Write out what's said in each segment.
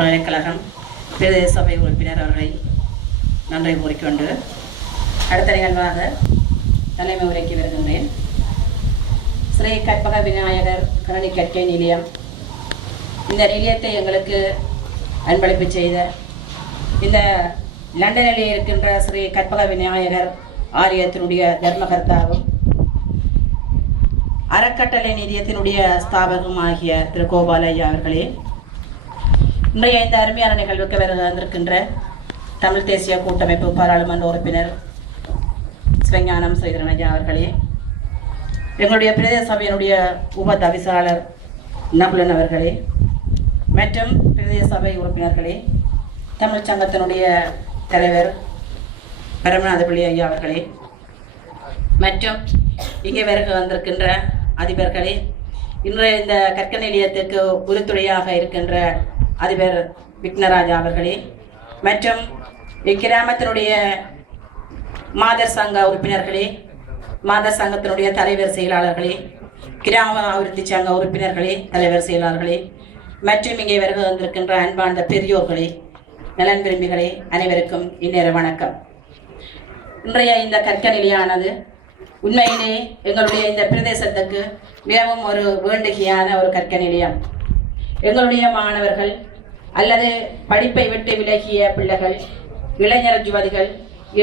பல்கலைக்கழகம் பிரதேச சபை உறுப்பினர் அவர்களை நன்றி கூறிக்கொண்டு அடுத்த நிகழ்வாக தலைமை உரைக்கு வருகின்றேன். ஸ்ரீ கற்பக விநாயகர் கணனி கற்கை நிலையம். இந்த நிலையத்தை எங்களுக்கு அன்பளிப்பு செய்த இந்த லண்டனில் இருக்கின்ற ஸ்ரீ கற்பக விநாயகர் ஆலயத்தினுடைய தர்மகர்த்தாவும் அறக்கட்டளை நிதியத்தினுடைய ஸ்தாபகம் ஆகிய திரு கோபாலையா அவர்களே, இன்றைய இந்த அருமையான நிகழ்வுக்கு வந்திருக்கின்ற தமிழ் தேசிய கூட்டமைப்பு பாராளுமன்ற உறுப்பினர் சிவஞானம் ஸ்ரீதரன் ஐயா அவர்களே, எங்களுடைய பிரதேச சபையினுடைய உப தவிசாளர் நகுலன் அவர்களே, மற்றும் பிரதேச சபை உறுப்பினர்களே, தமிழ் சங்கத்தினுடைய தலைவர் பரமநாதபள்ளி ஐயா அவர்களே, மற்றும் இங்கே வருகை வந்திருக்கின்ற அதிபர்களே, இன்றைய இந்த கற்க நிலையத்துக்கு உறுதுணையாக இருக்கின்ற அதிபர் விக்னராஜா அவர்களே, மற்றும் இக்கிராமத்தினுடைய மாதர் சங்க உறுப்பினர்களே, மாதர் சங்கத்தினுடைய தலைவர் செயலாளர்களே, கிராம அபிவிருத்தி சங்க உறுப்பினர்களே, தலைவர் செயலாளர்களே, மற்றும் இங்கே வருகை வந்திருக்கின்ற அன்பார்ந்த பெரியோர்களே, நலன் விரும்பிகளே, அனைவருக்கும் இந்நேர வணக்கம். இன்றைய இந்த கற்க நிலையானது உண்மையிலே எங்களுடைய இந்த பிரதேசத்துக்கு மிகவும் ஒரு வேண்டுகையான ஒரு கற்க நிலையம். எங்களுடைய மாணவர்கள் அல்லது படிப்பை விட்டு விலகிய பிள்ளைகள், இளைஞர் யுவதிகள்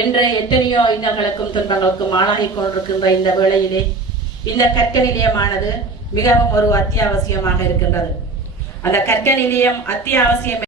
என்று எத்தனையோ இன்னல்களுக்கும் துன்பங்களுக்கும் ஆளாகி கொண்டிருக்கின்ற இந்த வேளையிலே இந்த கற்க நிலையமானது மிகவும் ஒரு அத்தியாவசியமாக இருக்கின்றது. அந்த கற்க நிலையம் அத்தியாவசியம்